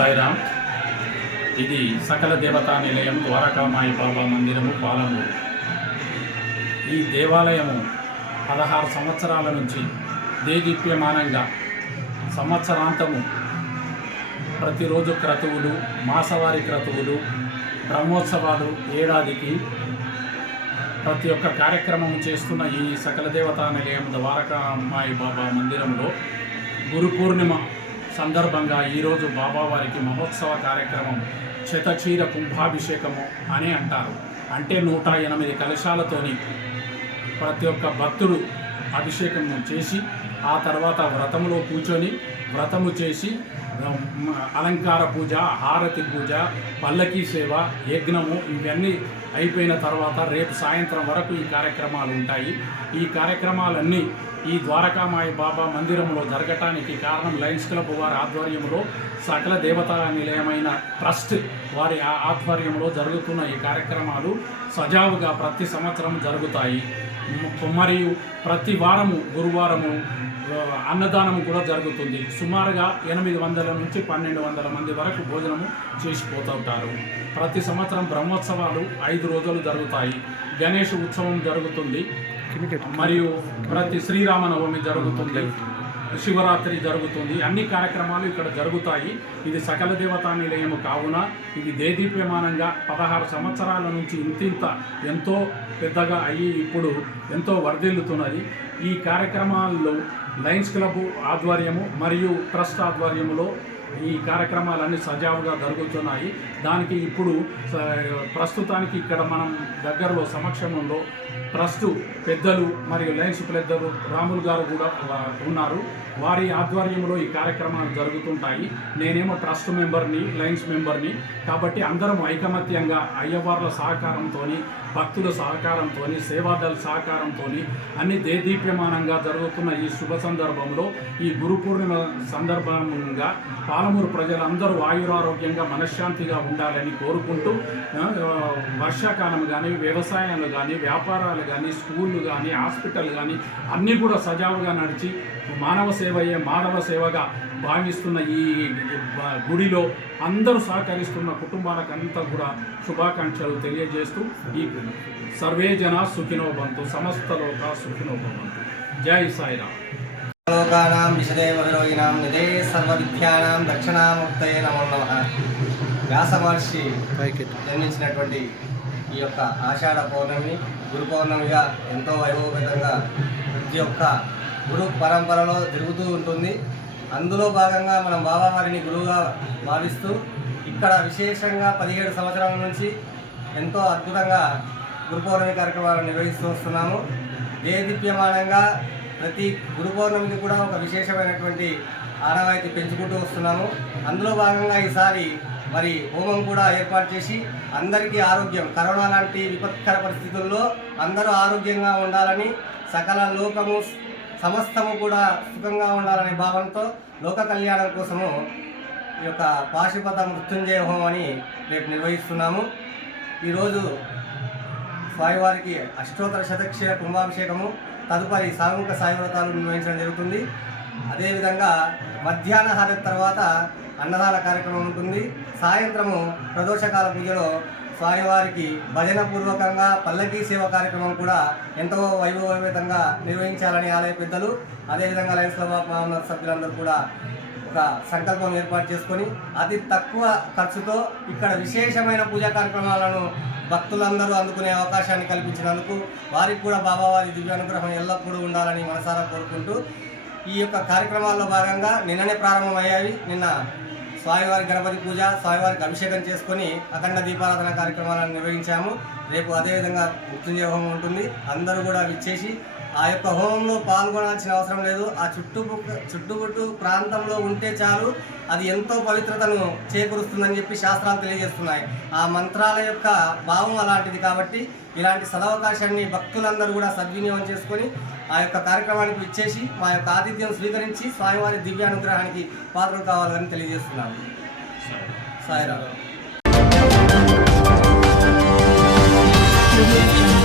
సాయిరామ్. ఇది సకల దేవతా నిలయం ద్వారకామాయి బాబా మందిరము పాలము. ఈ దేవాలయము పదహారు సంవత్సరాల నుంచి దేదీప్యమానంగా సంవత్సరాంతము ప్రతిరోజు క్రతువులు మాసవారి క్రతువులు బ్రహ్మోత్సవాలు ఏడాదికి ప్రతి ఒక్క కార్యక్రమం చేస్తున్న ఈ సకల దేవతా నిలయం ద్వారకామాయి బాబా మందిరంలో గురు పూర్ణిమ సందర్భంగా ఈరోజు బాబావారికి మహోత్సవ కార్యక్రమం శతక్షీర కుంభాభిషేకము అని అంటారు. అంటే నూట ఎనిమిది కలశాలతోని ప్రతి ఒక్క భక్తుడు అభిషేకము చేసి ఆ తర్వాత వ్రతములో కూర్చొని వ్రతము చేసి అలంకార పూజ హారతి పూజ పల్లకీ సేవ యజ్ఞము ఇవన్నీ అయిపోయిన తర్వాత రేపు సాయంత్రం వరకు ఈ కార్యక్రమాలు ఉంటాయి. ఈ కార్యక్రమాలన్నీ ఈ ద్వారకామాయి బాబా మందిరంలో జరగటానికి కారణం లయన్స్ క్లబ్ వారి ఆధ్వర్యంలో సకల దేవతా నిలయమైన ట్రస్ట్ వారి ఆ- ఆధ్వర్యంలో జరుగుతున్న ఈ కార్యక్రమాలు సజావుగా ప్రతి సంవత్సరం జరుగుతాయి. మరియు ప్రతి వారము గురువారము అన్నదానం కూడా జరుగుతుంది. సుమారుగా ఎనిమిది వందల నుంచి పన్నెండు వందల మంది వరకు భోజనము చేసిపోతుంటారు ప్రతి సంవత్సరం బ్రహ్మోత్సవాలు ఐదు రోజులు జరుగుతాయి. గణేష్ ఉత్సవం జరుగుతుంది. మరియు ప్రతి శ్రీరామనవమి జరుగుతుంది. శివరాత్రి జరుగుతుంది. అన్ని కార్యక్రమాలు ఇక్కడ జరుగుతాయి. ఇది సకల దేవతా నిలయము కావున ఇది దేదీప్యమానంగా పదహారు సంవత్సరాల నుంచి ఇంతింత ఎంతో పెద్దగా అయ్యి ఇప్పుడు ఎంతో వర్ధిల్లుతున్నది. ఈ కార్యక్రమాల్లో లయన్స్ క్లబ్ ఆధ్వర్యము మరియు ట్రస్ట్ ఆధ్వర్యములో ఈ కార్యక్రమాలన్నీ సజావుగా జరుగుతున్నాయి. దానికి ఇప్పుడు ప్రస్తుతానికి ఇక్కడ మనం దగ్గరలో సమక్షంలో ట్రస్టు పెద్దలు మరియు లయన్స్ పెద్దలు రాములు గారు కూడా ఉన్నారు. వారి ఆధ్వర్యంలో ఈ కార్యక్రమాలు జరుగుతుంటాయి. నేనేమో ట్రస్ట్ మెంబర్ని లయన్స్ మెంబర్ని కాబట్టి అందరం ఐకమత్యంగా అయ్యవార్ల సహకారంతో భక్తుల సహకారంతో సేవాదళ సహకారంతో అన్ని దేదీప్యమానంగా జరుగుతున్న ఈ శుభ సందర్భంలో ఈ గురు పూర్ణిమ సందర్భంగా పాలమూరు ప్రజలందరూ ఆయురారోగ్యంగా మనశ్శాంతిగా ఉండాలని కోరుకుంటూ వర్షాకాలం కానీ వ్యవసాయాలు కానీ వ్యాపారాలు కానీ స్కూళ్ళు కానీ హాస్పిటల్ కానీ అన్నీ కూడా సజావుగా నడిచి మానవ సేవయే మానవ సేవగా భావిస్తున్న ఈ గుడిలో అందరూ సహకరిస్తున్న కుటుంబాలకంతా కూడా శుభాకాంక్షలు తెలియజేస్తూ ఈ సర్వే జన సుఖినో బంతు సమస్త లోక సుఖినో భవంతు. జై సాయిరామ్. లోకానాం విశదేవ విరోగినాం నిదే సర్వవిద్యానాం దక్షిణాముక్తయే నమో నమ. వ్యాస మహర్షి జన్మించినటువంటి ఈ యొక్క ఆషాఢ పౌర్ణమి గురు పౌర్ణమిగా ఎంతో వైభవపేతంగా ప్రతి ఒక్క గురు పరంపరలో జరుగుతూ ఉంటుంది. అందులో భాగంగా మనం బాబావారిని గురువుగా భావిస్తూ ఇక్కడ విశేషంగా పదిహేడు సంవత్సరాల నుంచి ఎంతో అద్భుతంగా గురు పౌర్ణమి కార్యక్రమాలు నిర్వహిస్తూ వస్తున్నాము. దేదీప్యమానంగా ప్రతి గురు పౌర్ణమికి కూడా ఒక విశేషమైనటువంటి ఆనవాయితీ పెంచుకుంటూ వస్తున్నాము. అందులో భాగంగా ఈసారి మరి హోమం కూడా ఏర్పాటు చేసి అందరికీ ఆరోగ్యం కరోనా లాంటి విపత్కర పరిస్థితుల్లో అందరూ ఆరోగ్యంగా ఉండాలని సకల లోకము సమస్తము కూడా సుఖంగా ఉండాలనే భావనతో లోక కళ్యాణం కోసము ఈ యొక్క పాశుపత మృత్యుంజయ హోమం అని రేపు నిర్వహిస్తున్నాము. ఈరోజు స్వామివారికి అష్టోత్తర శతక్షర కుంభాభిషేకము తదుపరి సామూహిక సాయి వ్రతాలు నిర్వహించడం జరుగుతుంది. అదేవిధంగా మధ్యాహ్న హారతి తర్వాత అన్నదాన కార్యక్రమం ఉంటుంది. సాయంత్రము ప్రదోషకాల పూజలో స్వామివారికి భజన పూర్వకంగా పల్లకీ సేవ కార్యక్రమం కూడా ఎంతో వైభవపేతంగా నిర్వహించాలని ఆలయ పెద్దలు అదేవిధంగా లయన్స్ క్లబ్ సభ్యులందరూ కూడా ఒక సంకల్పం ఏర్పాటు చేసుకొని అతి తక్కువ ఖర్చుతో ఇక్కడ విశేషమైన పూజా కార్యక్రమాలను భక్తులందరూ అందుకునే అవకాశాన్ని కల్పించినందుకు వారికి కూడా బాబావారి దివ్యానుగ్రహం ఎల్లప్పుడూ ఉండాలని మనసారా కోరుకుంటూ ఈ యొక్క కార్యక్రమాల్లో భాగంగా నిన్ననే ప్రారంభమయ్యాయి. నిన్న స్వామివారి గణపతి పూజ స్వామివారికి అభిషేకం చేసుకొని అఖండ దీపారాధన కార్యక్రమాలను నిర్వహించాము. రేపు అదేవిధంగా మృత్యుంజయ హోమం ఉంటుంది. అందరూ కూడా విచ్చేసి ఆ యొక్క హోమంలో పాల్గొనాల్సిన అవసరం లేదు. ఆ చుట్టుపక్క చుట్టుపుట్టు ప్రాంతంలో ఉంటే చాలు అది ఎంతో పవిత్రతను చేకూరుస్తుందని చెప్పి శాస్త్రాలు తెలియజేస్తున్నాయి. ఆ మంత్రాల యొక్క భావం అలాంటిది కాబట్టి ఇలాంటి సదవకాశాన్ని భక్తులందరూ కూడా సద్వినియోగం చేసుకొని ఆ యొక్క కార్యక్రమానికి ఇచ్చేసి మా యొక్క ఆతిథ్యం స్వీకరించి స్వామివారి దివ్యానుగ్రహానికి పాత్రలు కావాలని తెలియజేస్తున్నాము సాయిరామ్. Audio